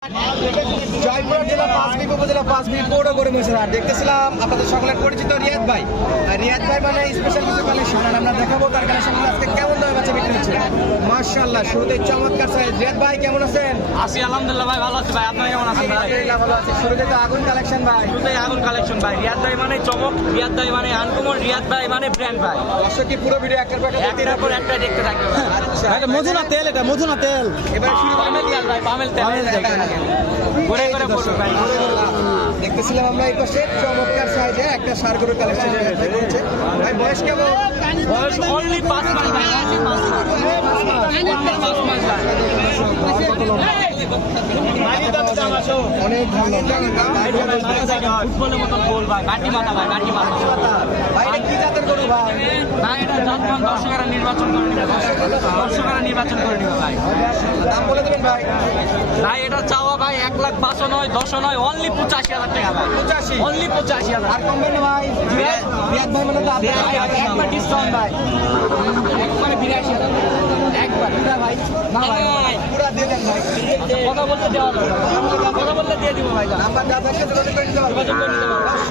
জয়পুরহাট জেলা পাঁচবিবি উপজেলা পাঁচবিবি পৌর গরু মহিষের হাট দেখতেছিলাম আপনাদের সকলের পরিচিত রিয়াদ ভাই। রিয়াদ ভাই মানে স্পেশাল কিছু কালেকশন আমরা দেখাবো, তার কালেকশনগুলো আজকে কেমন দামে বাচ্চা বিক্রি হচ্ছে। মাশাআল্লাহ, শুরুতে চমৎকার সাইজ। রিয়াদ ভাই কেমন আছেন? আছি আলহামদুলিল্লাহ ভাই, ভালো আছি ভাই। আপনি কেমন আছেন ভাই? আলহামদুলিল্লাহ ভালো আছি। শুরুতে তো আগুন কালেকশন ভাই, শুরুতেই আগুন কালেকশন ভাই। রিয়াদ ভাই মানে চমক, রিয়াদ ভাই মানে আনকমন, রিয়াদ ভাই মানে ব্র্যান্ড ভাই। দর্শক কি পুরো ভিডিও একটার পর একটার পর একটা দেখতে থাকবে ভাই। আচ্ছা, এটা মধুনা তেল, এটা মধুনা তেল। এবার শুরু পামেল রিয়াদ ভাই, পামেল তেল ঘুরে ঘুরে পড়বে ভাই। দেখতেছিলাম আমরা এই পাশে চমৎকার সাইজে একটা সার গরুর কালেকশন করেছে ভাই। বয়স কেমন? বয়স অনলি 5 মাস ভাই। অনেক ভালো ফুটবলের মতন গোল ভাই, গাটি মাথা ভাই, গাটি মাথা ভাই। এটা কি জাতের গরু ভাই? ভাই। এটা জাতমান দর্শকেরা নির্বাচন করে নিবে, দর্শকেরা নির্বাচন করে নিবে ভাই। দাম বলে দেবেন ভাই। ভাই এটা চাওয়া ভাই 1,05,000 নয়, 10 নয়, অনলি 85,000 টাকা ভাই। 85 অনলি 85,000। আর কমবেন না ভাই? রিয়াদ ভাই মানে তো আপনি একবার ডিসকাউন্ট ভাই, একবারে 82,000 একবার পুরা ভাই না ভাই, পুরা দিয়ে দেন ভাই। কথা বলতে দেওয়া যাবে, কথা বলতে দিয়ে দিব ভাই। নাম্বার যা থাকবে যোগাযোগ করে নিতে পারবেন।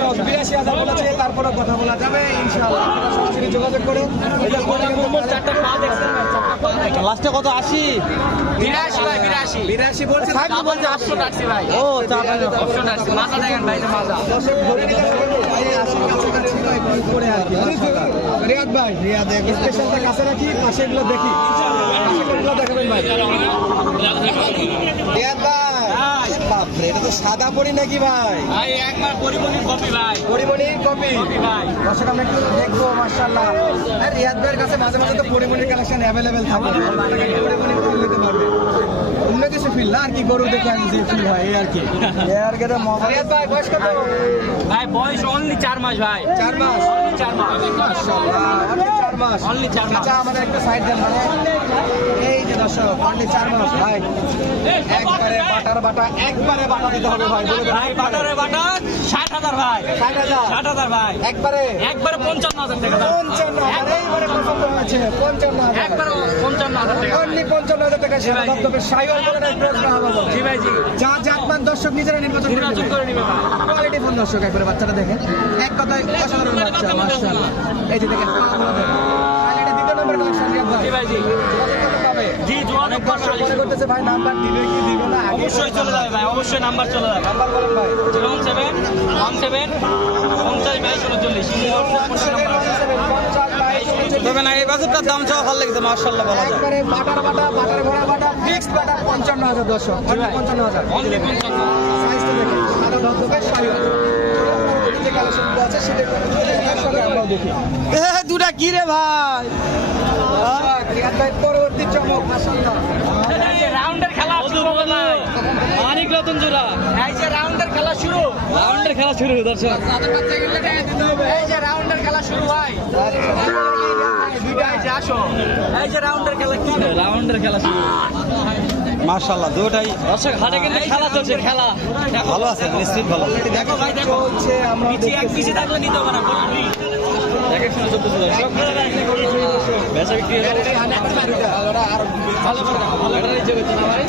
82,000 বলেছে, তারপরে কথা বলা যাবে ইনশাআল্লাহ। আপনারা সরাসরি যোগাযোগ করে এটা করে মোট চারটা পা দেখছেন ভাই, চারটা পা দেখেন। লাস্টে কত? 80? 82 ভাই, 82 82 বলছে। ষাট ডাবল বলছে 800 টাকছি ভাই। ও চাপ অপশন আছে, মাথা দেখেন ভাই, এটা মাথা। দর্শক ধরে নিতে পারবেন ভাই। 80 কাছাকাছি ছিল একটু উপরে আর কি। রিয়াদ ভাই, রিয়াদ স্পেশালটা কাছে রাখি, পাশে এগুলো দেখি। পাশেগুলো দেখাবেন ভাই। রিয়াদ ভাই, বাপরে, এটা তো সাদা পরি নাকি ভাই? ভাই একবার পরিমণির কপি ভাই, পরিমণির কপি। কপি ভাই। দর্শক আমরা একটু দেখবো মাশাআল্লাহ। আর রিয়াদ ভাইয়ের কাছে মাঝে মাঝে তো পরিমণির কালেকশন অ্যাভেলেবেল থাকে, পরিমণির করে নিতে পারবে। অন্য কিছু ফিল না আর কি, গরু দেখে আমি যে ফিল হয় এই আর কি। রিয়াদ ভাই বয়স কত? ভাই বয়স অনলি 4 মাস ভাই, 4 মাস। অনলি 4 মাস, মাশাআল্লাহ, অনলি 4 মাস। অনলি 4 মাস। আচ্ছা, আমাদের একটা সাইড দেন মানে এই যে দর্শক অনলি 4 মাস ভাই। একবারে বাটার বাটা, একবারে বাটা দিতে হবে ভাই, বলে দেন। ভাই বাটারে বাটা 60,000 ভাই, 60,000 60,000 ভাই, একবারে একবারে 55,000 টাকা দাম। 55,000 এইবারে পছন্দ হয়েছে 55,000 একবারে 55,000 টাকা ভাই। অনলি 55,000 টাকা। জি ভাই, জি। তবে সাইওয়াল বলে না, ক্রস না হবে। জি ভাই, জি। যা জাতমান দর্শক নিজেরা নির্বাচন নির্বাচন করে নিবে ভাই। কোয়ালিটি ফোন দর্শক একবারে বাচ্চাটা দেখেন, এক কথায় অসাধারণ বাচ্চা মাশাআল্লাহ। এই যে দেখেন পাগুলো দেখেন। আর এটা দ্বিতীয় নম্বর কালেকশন রিয়াদ ভাই। জি ভাই, জি। কত পাবে? জি, যোগাযোগ করবে দর্শক মনে করতেছে ভাই নাম্বার দিবে কি দিবে না, আগে অবশ্যই চলে যাবে ভাই, অবশ্যই নাম্বার চলে যাবে। নাম্বার বলেন ভাই। 017 17 50 22 39। তবে না, এই বাজারটার দাম চাওয়া ভালো লেগেছে, মাশাআল্লাহ বলা যায়। একবারে বাটার বাটা, বাটার ভরা বাটা, ফিক্সড বাটা 55,000 দর্শক, অনলি 55,000। অনলি 55। সাইজটা দেখেন, সাদা ধবধবে সাইওয়াল। পরবর্তী যে কালেকশনগুলো আছে সেটা একসাথে আমরাও দেখি। দুটা কি রে ভাই? রিয়াদ ভাই পরবর্তী চমক মাশাআল্লাহ। এই যে রাউন্ডের খেলা শুরু ভাই, অনেক নতুন জোড়া, এই যে রাউন্ডের খেলা শুরু, রাউন্ডের খেলা শুরু দর্শক। এই যে রাউন্ডের খেলা শুরু ভাই। এই যে আসো, এই যে রাউন্ডের খেলা কি রাউন্ডের খেলা শুরু, মাশাআল্লাহ দুটাই দর্শক। হাটে কিন্তু খেলা চলছে, খেলা ভালো আছে, নিশ্চিত ভালো। দেখো ভাই, দেখো চলছে, আমরা পিছিয়ে এক পিছিয়ে থাকলে নিতে হবে না, বলবি এক এক সময় চলতেছে দর্শক। বেচা বিক্রি হলো ভালো করে দেখো, ভালো করে হিসেবে তো না ভাই।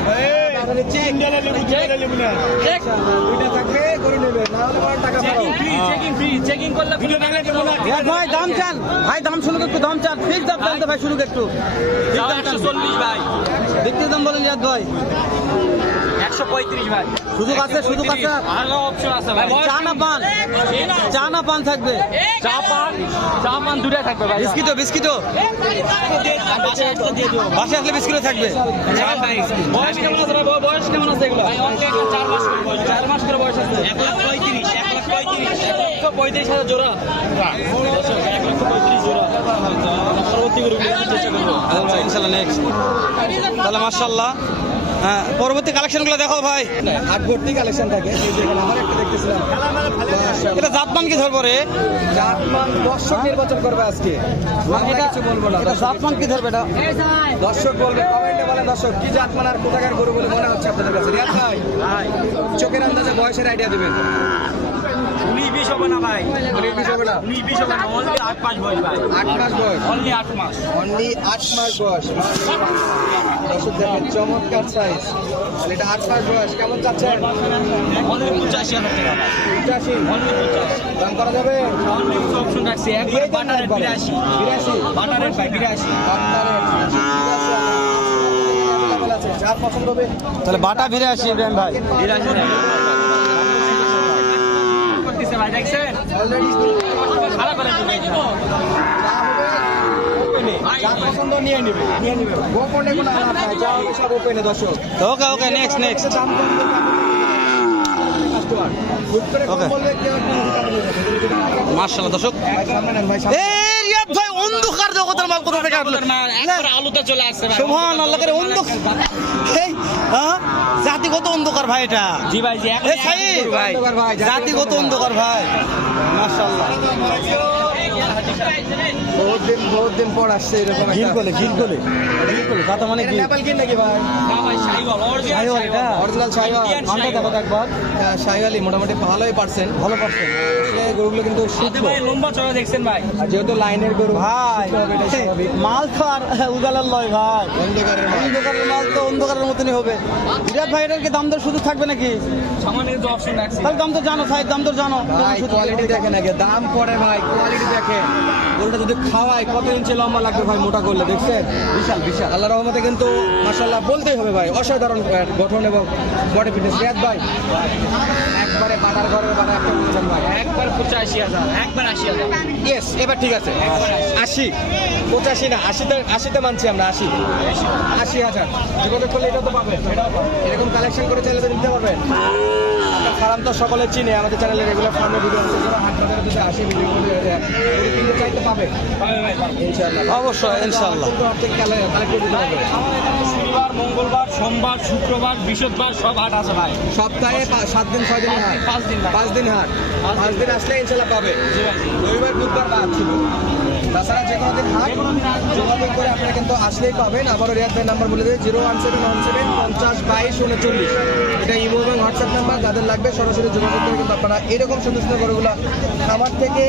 দুইটা থাকবে গরু নেবে, না হলে বড় টাকা পাবো। চেকিং করলে রিয়াদ ভাই দাম চান, ভাই দাম শুনুক একটু, দাম চান, ফিক্স দাম চান তো ভাই, শুনুক একটু। 140 ভাই, বিক্রির দাম বলেন রিয়াদ ভাই। 135 ভাই। সুযোগ আছে, সুযোগ আছে। ভালো অপশন আছে ভাই। চা না পান, চা না পান থাকবে, চা পান দুটাই থাকবে ভাই। বিস্কিটও বিস্কিটও বাসে আসলে বিস্কিটও থাকবে। বয়স কেমন আছে ভাই? বয়স কেমন আছে এগুলো? ভাই অনলি 4 মাস করে বয়স, 4 মাস করে বয়স আছে। 1,35,000 জোড়া, 1,35,000 জোড়া। পরবর্তী করে ইনশাআল্লাহ নেক্সট। তাহলে মাশাআল্লাহ, হ্যাঁ পরবর্তী কালেকশনগুলো দেখো ভাই। হাট ভর্তি কালেকশন থাকে, এই যে এখানে আমার একটা দেখতেছিলাম। এটা জাতমান কি ধরবো রে? জাতমান দর্শক নির্বাচন করবে আজকে, আমরা কিছু বলবো না। এটা জাতমান কি ধরবে এটা? দর্শক বলবে, কমেন্টে বলেন দর্শক কি জাতমান আর কোথাকার গরু বলে মনে হচ্ছে আপনাদের কাছে। রিয়াদ ভাই চোখের আন্দাজে বয়সের আইডিয়া দিবেন। 19-20 হবে না ভাই, 19-20 হবে না 19-20 হবে না, only 8 মাস বয়স ভাই, 8 মাস বয়স only 8 মাস। অনলি 8 মাস বয়স দর্শক দেখেন চমৎকার সাইজ এটা 8 মাস বয়স কেমন চাচ্ছেন Only 85,000 টাকা ভাই, 85 only 50, দাম করা যাবে only option রাখছি, একবার বাটারের 82, 82 বাটারের ভাই 82। যার পছন্দ হবে তাহলে বাটা ভিড়ে আসি ইব্রাহিম ভাই। করতেছে ভাই, দেখছেন? অলরেডি ভালো করে দিবে। যার পছন্দ নিয়ে নেবে গোপনে কোনো আলাপ নাই যা হবে সব ওপেনে দর্শক ওকে ওকে নেক্সট দাম কম করবে কাস্টমার হুট করে কম Okay. বললে কেউ একটু মাশাআল্লাহ দর্শক। ভাই সামনে নেন ভাই সামনে এই রিয়াদ ভাই অন্ধকার জগতের মাল কোথা থেকে আসলো? একবার আলুতে চলে আসছে ভাই। সুবহানাল্লাহ করে অন্ধকার। এই হ্যাঁ জাতিগত অন্ধকার ভাই এটা। জি ভাই, জি এ সাইদ ভাই জাতিগত অন্ধকার ভাই। মাশাআল্লাহ। বহুত দিন পর আসছে এরকম গিল একটা কোলে কথা মানে এটা কি? নেপাল গির নাকি ভাই না ভাই, শাহিওয়াল, original শাহিওয়াল এটা? অরিজিনাল শাহিওয়াল মানটা দেখো তো একবার। শাহিওয়ালি মোটামুটি ভালোই পারছেন ভালো পারছেন আসলে গরুগুলো কিন্তু আদে সূক্ষ্ম ভাই লম্বা চড়া দেখছেন ভাই। আর যেহেতু লাইনের গরু ভাই সূক্ষ্ম হবে, এটাই স্বাভাবিক। মাল তো আর উজালার লয় ভাই। অন্ধকারের মাল। অন্ধকারের মাল তো অন্ধকারের মতনই হবে। রিয়াদ ভাই এটার কি দাম দর সুযোগ থাকবে নাকি? সামান্য কিছু অপশন রাখছি। তাহলে দাম তো জানো সাইদ, দাম তো জানো। ভাই কোয়ালিটি দেখেন আগে দাম পরে ভাই কোয়ালিটি দেখেন গরুটা যদি খাওয়ায় কত ইঞ্চি লম্বা লাগবে ভাই মোটা করলে দেখছেন বিশাল বিশাল আল্লাহ রহমতে কিন্তু মাশাআল্লাহ বলতেই হবে ভাই অসাধারণ গঠন এবং বডি ফিটনেস রিয়াদ ভাই একবারে বাটার ঘরের বাটা একটা বলছেন ভাই একবার 85,000, একবার 80,000। ইয়েস এবার ঠিক আছে 80 85 না 80তে মানছি আমরা 80,000 যোগাযোগ করলে এটা তো পাবেন এরকম কালেকশন করে চাইলে তো নিতে পারবেন আপনার ফার্ম তো সকলে চিনে আমাদের চ্যানেলে রেগুলার ফার্মের ভিডিও আছে যারা হাট বাজারে যদি আসে ভিডিও করে কিনতে চাইতে পাবে পাবে ভাই, পাবে। ইনশাআল্লাহ অবশ্যই ইনশাআল্লাহ। কালেক্ট করে দিতে হবে আমাদের এখানে শনিবার, মঙ্গলবার, সোমবার, শুক্রবার, বৃহস্পতিবার সব হাট আছে ভাই। সপ্তাহে 7 দিন 6 দিন হাট 5 দিন ভাই। 5 দিন হাট 5 দিন আসলে ইনশাআল্লাহ পাবে জি ভাই, জি। রবিবার বুধবার বাদ ছিল তাছাড়া যে কোনো দিন হাট যোগাযোগ করে আপনারা কিন্তু আসলেই পাবেন আবারও রিয়াদ ভাই নাম্বার বলে দেয় 01717 50 22 39 এটা ইমো এবং হোয়াটসঅ্যাপ নাম্বার যাদের লাগবে সরাসরি যোগাযোগ করে কিন্তু আপনারা এরকম সুন্দর সুন্দর গরুগুলো খামার থেকে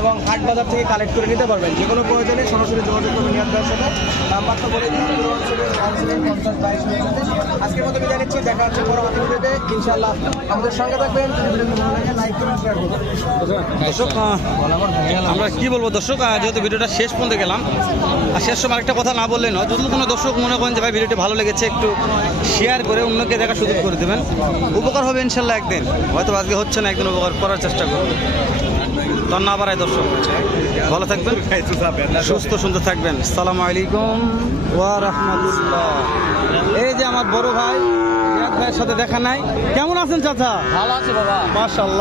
এবং হাট বাজার থেকে কালেক্ট করে নিতে পারবেন যে কোনো প্রয়োজনে সরাসরি যোগাযোগ করবেন রিয়াদ ভাইয়ের সাথে নাম্বার তো বলে দিন 01717 50 22 39 আজকের মতো বিদায় নিচ্ছি দেখা হচ্ছে পরবর্তী ভিডিওতে ইনশাআল্লাহ আমাদের সঙ্গে থাকবেন যদি ভিডিওটি ভালো লাগে লাইক করুন শেয়ার করুন দর্শক আমরা কি বলবো দর্শক যেহেতু ভিডিওটা শেষ পর্যন্ত গেলাম আর শেষ সময় একটা কথা না বললেই নয় যদি কোনো দর্শক মনে করেন যে ভাই ভিডিওটি ভালো লেগেছে একটু শেয়ার করে অন্যকে দেখার সুযোগ করে দেবেন উপকার হবে ইনশাল্লাহ একদিন হয়তো আজকে হচ্ছে না একদিন উপকার করার চেষ্টা করবেন ধন্যবাদ দর্শক ভালো থাকবেন সুস্থ সুন্দর থাকবেন আসসালামু আলাইকুম ওয়া রাহমাতুল্লাহ এই যে আমার বড় ভাই রিয়াদ ভাইয়ের সাথে দেখা নাই কেমন আছেন চাচা ভালো আছে বাবা। মাশাআল্লাহ